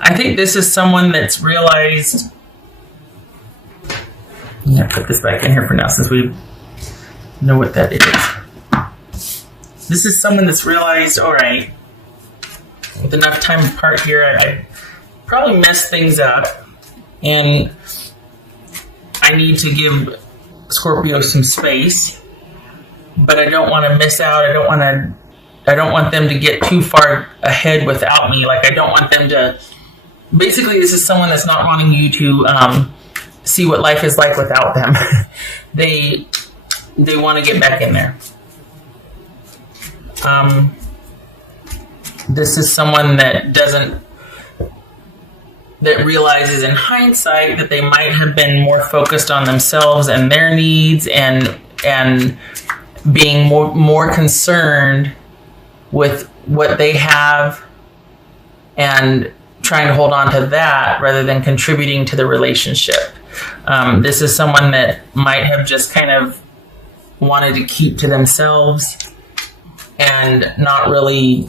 I think this is someone that's realized. I'm going to put this back in here for now since we know what that is. This is someone that's realized, all right, with enough time apart here, I probably messed things up, and I need to give Scorpio some space, but I don't want to miss out. I don't want them to get too far ahead without me. Like, I don't want them to. Basically, this is someone that's not wanting you to see what life is like without them. They want to get back in there. This is someone that realizes in hindsight that they might have been more focused on themselves and their needs and being more concerned with what they have and trying to hold on to that rather than contributing to the relationship. This is someone that might have just kind of wanted to keep to themselves and not really.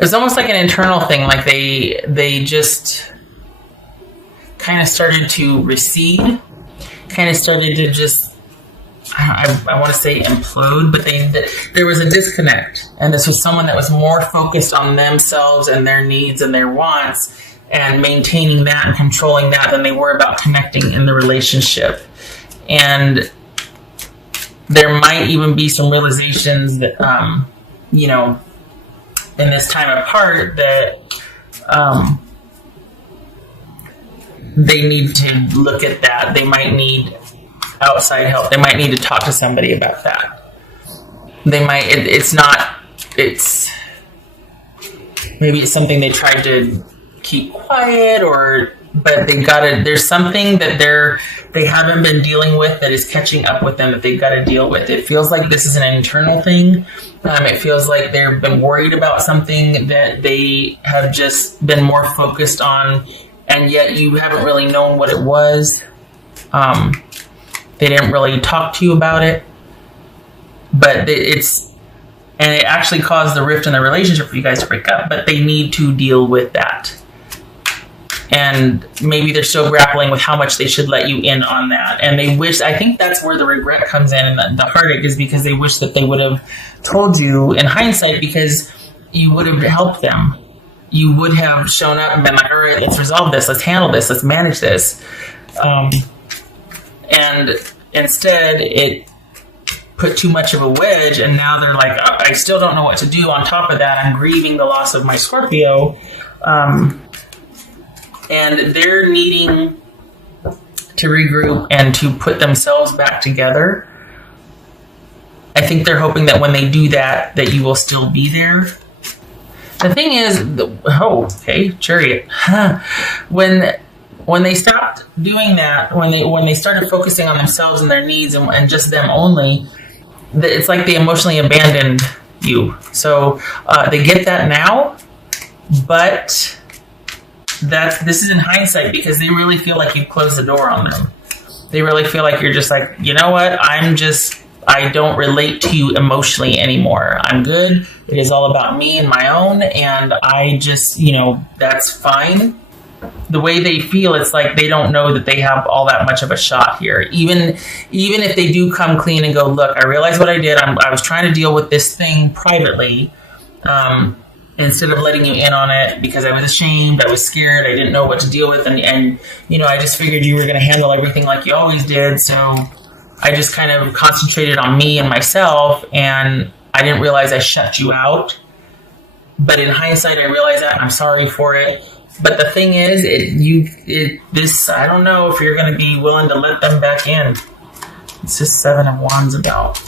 It's almost like an internal thing, like they just kind of started to recede, kind of started to just, I want to say implode, but there was a disconnect. And this was someone that was more focused on themselves and their needs and their wants and maintaining that and controlling that than they were about connecting in the relationship. And there might even be some realizations that, in this time apart that they need to look at that. They might need outside help. They might need to talk to somebody about that. They might, maybe it's something they tried to keep quiet but there's something that they haven't been dealing with that is catching up with them that they've got to deal with. It feels like this is an internal thing. It feels like they've been worried about something that they have just been more focused on, and yet you haven't really known what it was. They didn't really talk to you about it, but it actually caused the rift in the relationship for you guys to break up, but they need to deal with that. And maybe they're still grappling with how much they should let you in on that. And I think that's where the regret comes in, and the heartache is because they wish that they would have told you in hindsight, because you would have helped them. You would have shown up and been like, all right, let's resolve this. Let's handle this. Let's manage this. And instead it put too much of a wedge. And now they're like, oh, I still don't know what to do. On top of that, I'm grieving the loss of my Scorpio. And they're needing to regroup and to put themselves back together. I think they're hoping that when they do that, that you will still be there. The thing is, Chariot. When they stopped doing that, when they started focusing on themselves and their needs and just them only, it's like they emotionally abandoned you. So they get that now, but this is in hindsight because they really feel like you've closed the door on them. They really feel like you're just like, you know what? I don't relate to you emotionally anymore. I'm good. It is all about me and my own. And I just, that's fine. The way they feel, it's like they don't know that they have all that much of a shot here. Even if they do come clean and go, look, I realized what I did. I was trying to deal with this thing privately. Instead of letting you in on it because I was ashamed, I was scared, I didn't know what to deal with, and I just figured you were going to handle everything like you always did, so I just kind of concentrated on me and myself, and I didn't realize I shut you out. But in hindsight, I realized that. I'm sorry for it. But the thing is, I don't know if you're going to be willing to let them back in. It's just 7 of Wands about.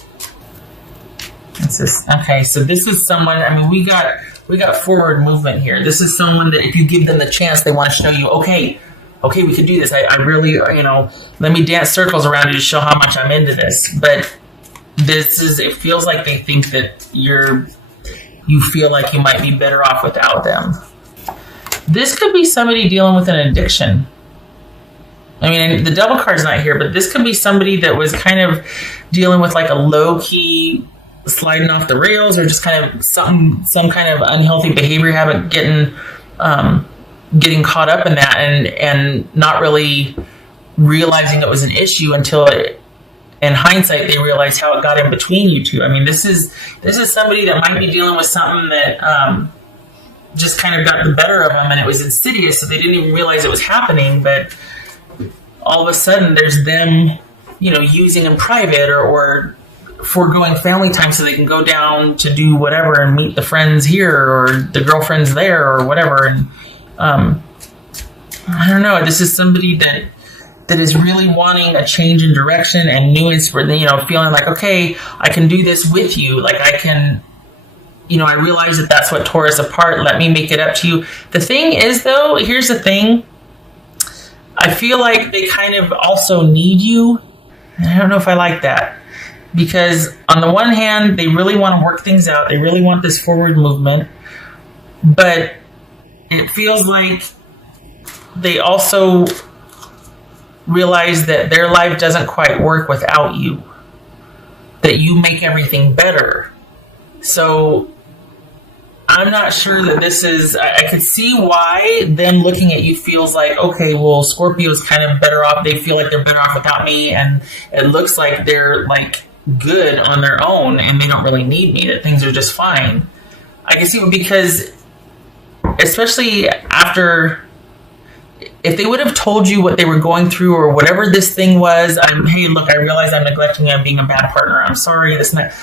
Okay, so this is someone, we got forward movement here. This is someone that if you give them the chance, they want to show you, okay, we could do this. I really, let me dance circles around you to show how much I'm into this. But it feels like they think that you feel like you might be better off without them. This could be somebody dealing with an addiction. The Devil card's not here, but this could be somebody that was kind of dealing with like a low-key sliding off the rails, or just kind of some kind of unhealthy behavior habit getting getting caught up in that and not really realizing it was an issue until in hindsight they realize how it got in between you two. I mean, this is somebody that might be dealing with something that just kind of got the better of them, and it was insidious, so they didn't even realize it was happening. But all of a sudden, there's them, using in private or foregoing family time so they can go down to do whatever and meet the friends here or the girlfriends there or whatever. And I don't know. This is somebody that is really wanting a change in direction and new inspiration, feeling like, okay, I can do this with you. Like I can, I realize that that's what tore us apart. Let me make it up to you. The thing is, though, here's the thing. I feel like they kind of also need you. And I don't know if I like that. Because on the one hand, they really want to work things out. They really want this forward movement. But it feels like they also realize that their life doesn't quite work without you. That you make everything better. So I'm not sure that this is... I could see why them looking at you feels like, okay, well, Scorpio's kind of better off. They feel like they're better off without me. And it looks like they're like good on their own and they don't really need me, that things are just fine. I can see it because, especially after, if they would have told you what they were going through or whatever this thing was, hey, look, I realize I'm neglecting you, I'm being a bad partner, I'm sorry, this and that,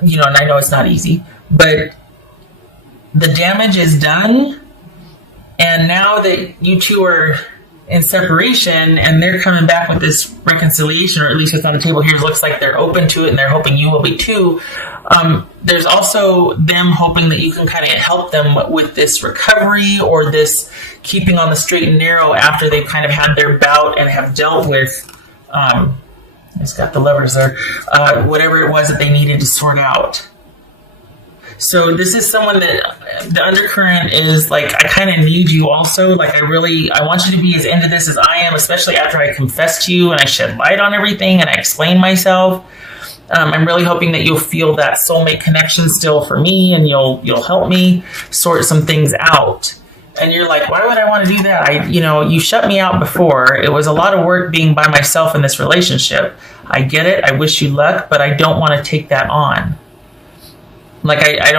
and I know it's not easy, but the damage is done, and now that you two are in separation and they're coming back with this reconciliation, or at least what's on the table here looks like they're open to it and they're hoping you will be too. There's also them hoping that you can kind of help them with this recovery or this keeping on the straight and narrow after they've kind of had their bout and have dealt with, it's got the levers there, whatever it was that they needed to sort out. So this is someone that the undercurrent is like, I kind of need you also. Like I want you to be as into this as I am, especially after I confess to you and I shed light on everything and I explain myself. I'm really hoping that you'll feel that soulmate connection still for me, and you'll help me sort some things out. And you're like, why would I want to do that? You shut me out before. It was a lot of work being by myself in this relationship. I get it. I wish you luck, but I don't want to take that on. Like, I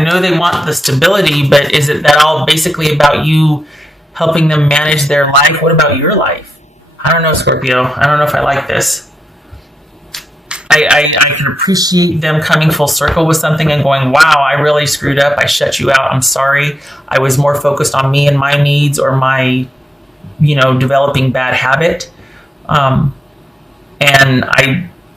know they want the stability, but is it that all basically about you helping them manage their life? What about your life? I don't know, Scorpio. I don't know if I like this. I can appreciate them coming full circle with something and going, wow, I really screwed up. I shut you out. I'm sorry. I was more focused on me and my needs or my, developing bad habit. And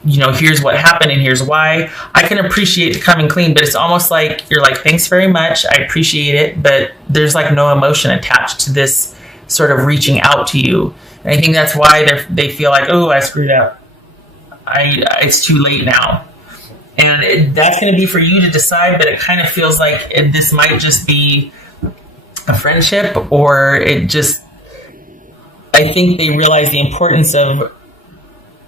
here's what happened and here's why. I can appreciate the coming clean, but it's almost like you're like, thanks very much. I appreciate it. But there's like no emotion attached to this sort of reaching out to you. And I think that's why they feel like, oh, I screwed up. It's too late now. And that's going to be for you to decide, but it kind of feels like this might just be a friendship, or I think they realize the importance of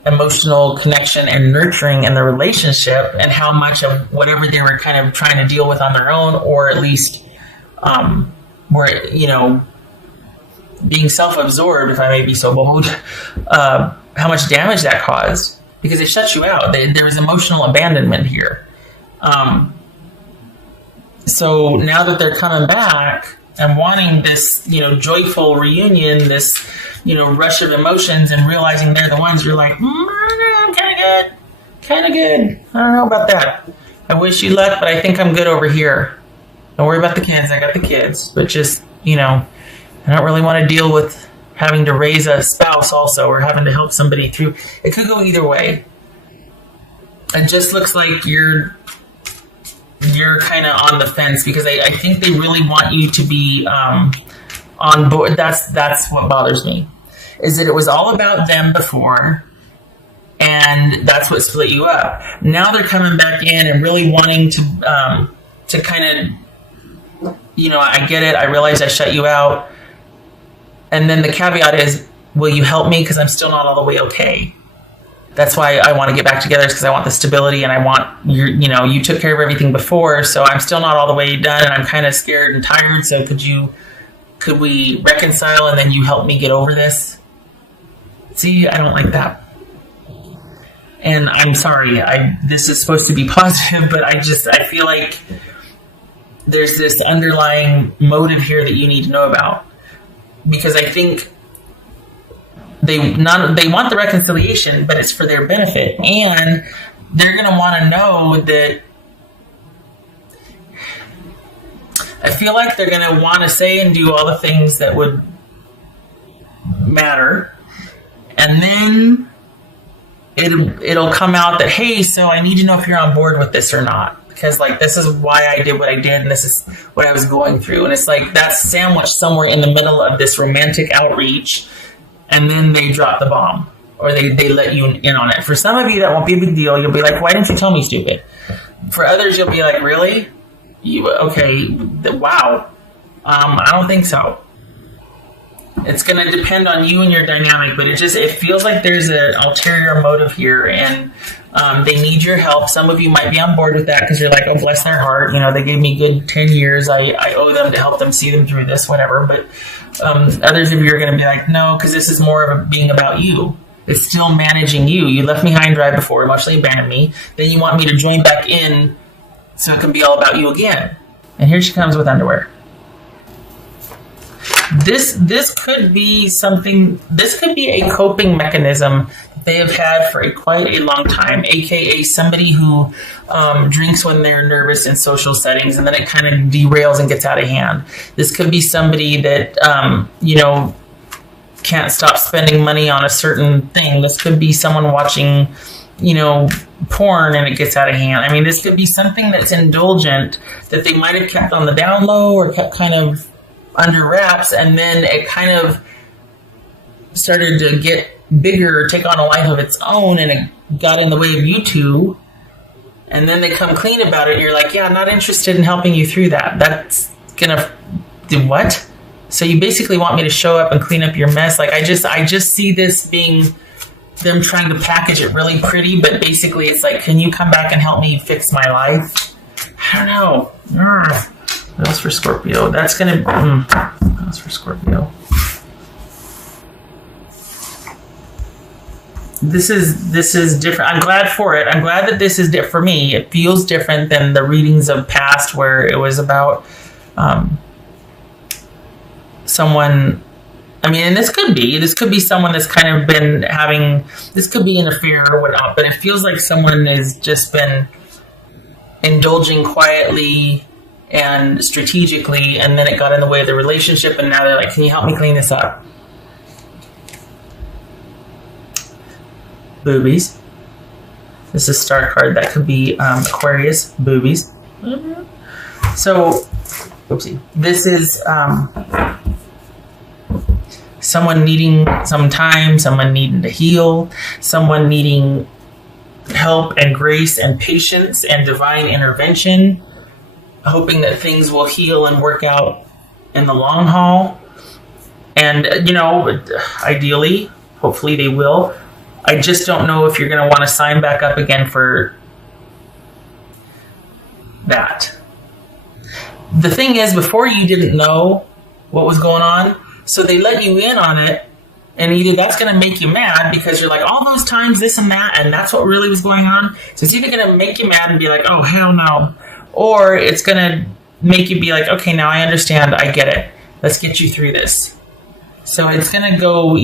emotional connection and nurturing in the relationship, and how much of whatever they were kind of trying to deal with on their own, or at least being self-absorbed, if I may be so bold, how much damage that caused, because they shut you out. There was emotional abandonment here. So now that they're coming back and wanting this, joyful reunion, this, rush of emotions, and realizing they're the ones, you're like, I'm kind of good. I don't know about that. I wish you luck, but I think I'm good over here. Don't worry about the kids. I got the kids, but just, I don't really want to deal with having to raise a spouse also, or having to help somebody through. It could go either way. It just looks like you're kind of on the fence, because I think they really want you to be on board. That's what bothers me, is that it was all about them before, and that's what split you up. Now they're coming back in and really wanting to kind of, I get it. I realize I shut you out. And then the caveat is, will you help me? Because I'm still not all the way okay. That's why I want to get back together, because I want the stability, and I want you took care of everything before, so I'm still not all the way done, and I'm kind of scared and tired. So could we reconcile, and then you help me get over this? See, I don't like that. And I'm sorry, this is supposed to be positive, but I feel like there's this underlying motive here that you need to know about. Because I think they want the reconciliation, but it's for their benefit. And they're going to want to know that, I feel like they're going to want to say and do all the things that would matter. And then it'll come out that, hey, so I need to know if you're on board with this or not. Because, like, this is why I did what I did, and this is what I was going through. And it's like that's sandwiched somewhere in the middle of this romantic outreach, and then they drop the bomb. Or they let you in on it. For some of you, that won't be a big deal. You'll be like, why didn't you tell me, stupid? For others, you'll be like, really? Wow. I don't think so. It's going to depend on you and your dynamic, but it feels like there's an ulterior motive here, and they need your help. Some of you might be on board with that because you're like, oh, bless their heart. They gave me good 10 years. I owe them to help them see them through this, whatever. But others of you are going to be like, no, because this is more of being about you. It's still managing you. You left me high and dry before, emotionally abandoned me. Then you want me to join back in so it can be all about you again. And here she comes with underwear. This could be something. This could be a coping mechanism they have had for quite a long time, aka somebody who drinks when they're nervous in social settings, and then it kind of derails and gets out of hand. This could be somebody that can't stop spending money on a certain thing. This could be someone watching porn and it gets out of hand. I mean, this could be something that's indulgent that they might have kept on the down low or kept kind of under wraps, and then it kind of started to get bigger, take on a life of its own, and it got in the way of you two, and then they come clean about it, and you're like, yeah, I'm not interested in helping you through that. That's gonna do what? So you basically want me to show up and clean up your mess? Like, I just see this being them trying to package it really pretty, but basically it's like, can you come back and help me fix my life? I don't know. That was for Scorpio. That was for Scorpio. This is different. I'm glad for it. I'm glad that this is different for me. It feels different than the readings of past where it was about someone. I mean, and this could be someone that's kind of been having, this could be an affair or whatnot, but it feels like someone has just been indulging quietly and strategically, and then it got in the way of the relationship, and now they're like, can you help me clean this up? Boobies. This is a star card. That could be Aquarius. Boobies. Mm-hmm. So, oopsie. This is someone needing some time, someone needing to heal, someone needing help and grace and patience and divine intervention, hoping that things will heal and work out in the long haul. And, ideally, hopefully they will. I just don't know if you're going to want to sign back up again for that. The thing is, before you didn't know what was going on, so they let you in on it, and either that's going to make you mad because you're like, all those times this and that, and that's what really was going on. So it's either going to make you mad and be like, oh, hell no. Or it's going to make you be like, okay, now I understand. I get it. Let's get you through this. So it's going to go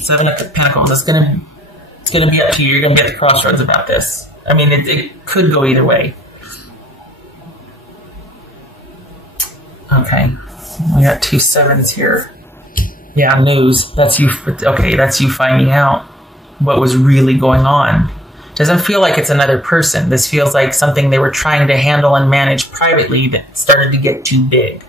Seven of Pentacles. It's going to be up to you. You're going to be at the crossroads about this. I mean, it could go either way. Okay. We got 2 sevens here. Yeah, news. That's you. Okay, that's you finding out what was really going on. Doesn't feel like it's another person. This feels like something they were trying to handle and manage privately that started to get too big.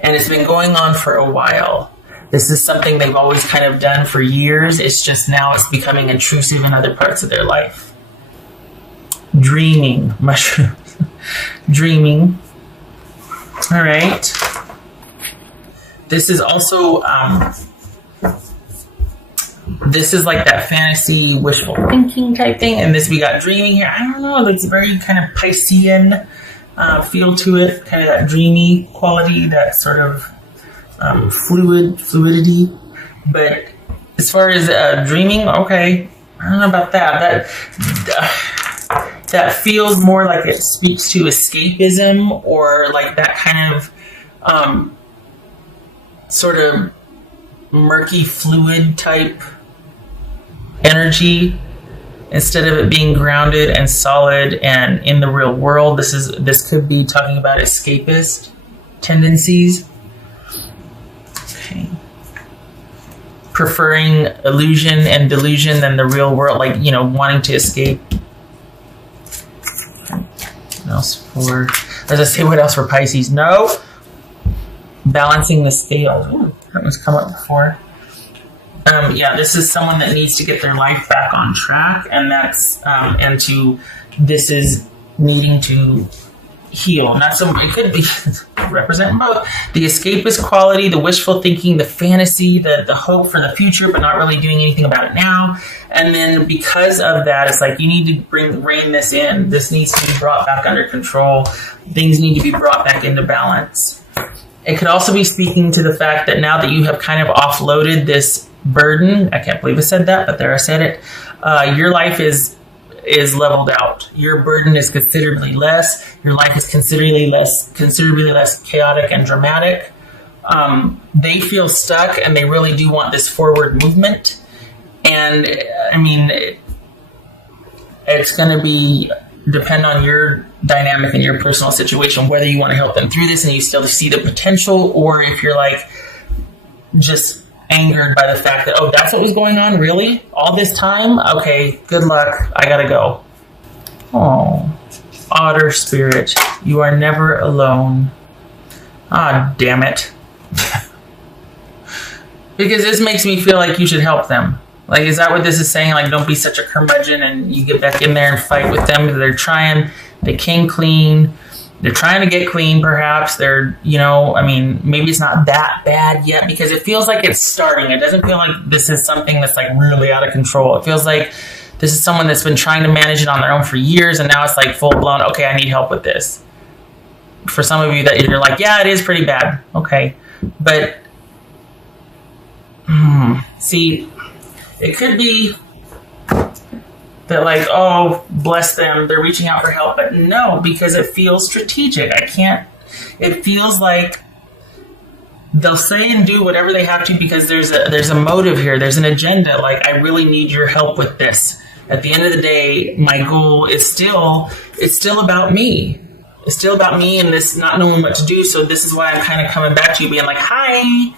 And it's been going on for a while. This is something they've always kind of done for years. It's just now it's becoming intrusive in other parts of their life. Dreaming. Mushrooms. Dreaming. All right. This is also this is like that fantasy, wishful thinking type thing. And this, we got dreaming here. I don't know. It's very kind of Piscean feel to it. Kind of that dreamy quality, that sort of fluidity. But as far as dreaming, okay, I don't know about that. That feels more like it speaks to escapism, or like that kind of sort of murky fluid type energy, instead of it being grounded and solid and in the real world. This could be talking about escapist tendencies. Okay. Preferring illusion and delusion than the real world, like, wanting to escape. What else for, as I say, what else for Pisces? No. Balancing the scales. Ooh, that one's come up before. This is someone that needs to get their life back on track, and this is needing to heal. Not so, it could be represent both the escapist quality, the wishful thinking, the fantasy, the hope for the future, but not really doing anything about it now. And then because of that, it's like you need to rein this in. This needs to be brought back under control. Things need to be brought back into balance. It could also be speaking to the fact that now that you have kind of offloaded this burden, I can't believe I said that, but there I said it, your life is leveled out. Your burden is considerably less. Your life is considerably less chaotic and dramatic. They feel stuck, and they really do want this forward movement. And I mean, it's going to depend on your dynamic and your personal situation, whether you want to help them through this and you still see the potential, or if you're like just angered by the fact that, oh, that's what was going on, really? All this time? Okay, good luck. I gotta go. Oh, Otter Spirit, you are never alone. Ah, damn it. Because this makes me feel like you should help them. Like, is that what this is saying? Like, don't be such a curmudgeon and you get back in there and fight with them. They came clean. They're trying to get clean, perhaps. They're, maybe it's not that bad yet, because it feels like it's starting. It doesn't feel like this is something that's like really out of control. It feels like this is someone that's been trying to manage it on their own for years, and now it's like full blown, okay, I need help with this. For some of you that you're like, yeah, it is pretty bad. Okay. But, see, it could be that like, oh, bless them, they're reaching out for help. But no, because it feels strategic. It feels like they'll say and do whatever they have to because there's a motive here. There's an agenda. Like, I really need your help with this. At the end of the day, my goal is it's still about me. It's still about me and this not knowing what to do. So this is why I'm kind of coming back to you being like, hi.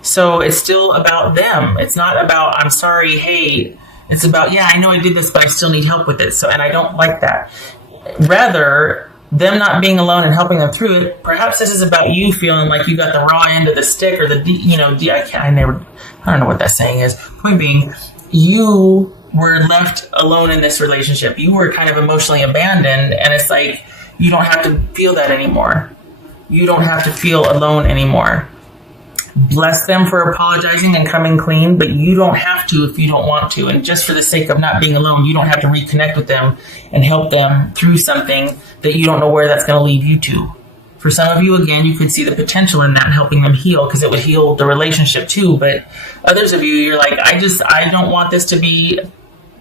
So it's still about them. It's not about, I'm sorry, hey. It's about, yeah, I know I did this, but I still need help with it. So, and I don't like that. Rather, them not being alone and helping them through it. Perhaps this is about you feeling like you got the raw end of the stick, or the, I don't know what that saying is. Point being, you were left alone in this relationship. You were kind of emotionally abandoned, and it's like, you don't have to feel that anymore. You don't have to feel alone anymore. Bless them for apologizing and coming clean, but you don't have to if you don't want to. And just for the sake of not being alone, you don't have to reconnect with them and help them through something that you don't know where that's going to lead you to. For some of you, again, you could see the potential in that, helping them heal, because it would heal the relationship too. But others of you, you're like, I don't want this to be,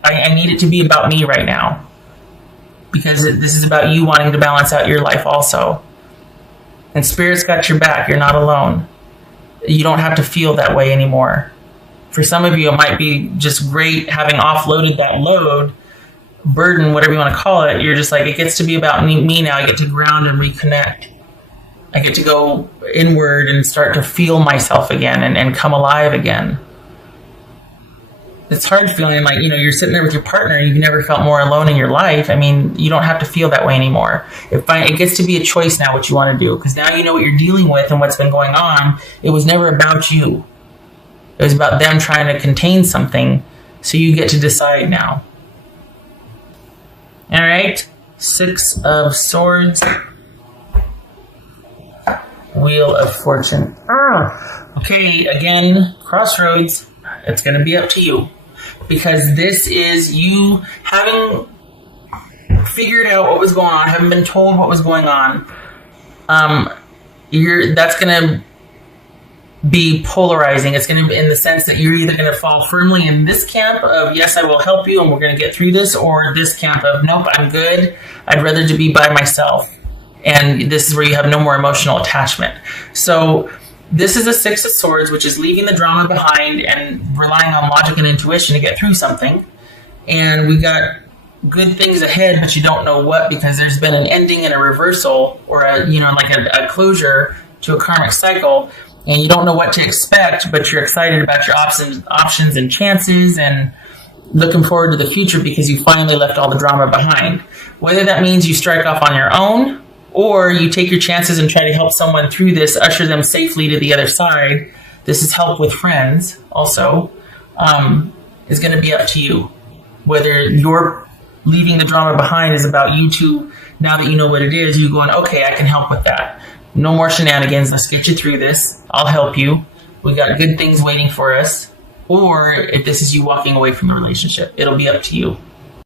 I need it to be about me right now. Because this is about you wanting to balance out your life also. And Spirit's got your back. You're not alone. You don't have to feel that way anymore. For some of you, it might be just great having offloaded that load, burden, whatever you want to call it. You're just like, it gets to be about me now. I get to ground and reconnect. I get to go inward and start to feel myself again and come alive again. It's hard feeling like, you're sitting there with your partner and you've never felt more alone in your life. I mean, you don't have to feel that way anymore. It gets to be a choice now what you want to do, because now you know what you're dealing with and what's been going on. It was never about you. It was about them trying to contain something, so you get to decide now. All right, 6 of Swords. Wheel of Fortune. Okay, again, crossroads. that. It's going to be up to you, because this is you having figured out what was going on, having been told what was going on. That's going to be polarizing. It's going to be in the sense that you're either going to fall firmly in this camp of, yes, I will help you and we're going to get through this, or this camp of, nope, I'm good. I'd rather to be by myself. And this is where you have no more emotional attachment. So this is a Six of Swords, which is leaving the drama behind and relying on logic and intuition to get through something. And we got good things ahead, but you don't know what, because there's been an ending and a reversal, or a closure to a karmic cycle. And you don't know what to expect, but you're excited about your options and chances, and looking forward to the future because you finally left all the drama behind. Whether that means you strike off on your own, or you take your chances and try to help someone through this, usher them safely to the other side. This is help with friends also, is going to be up to you. Whether you're leaving the drama behind is about you two, now that you know what it is, you going, okay, I can help with that. No more shenanigans. Let's get you through this. I'll help you. We got good things waiting for us. Or if this is you walking away from the relationship, it'll be up to you.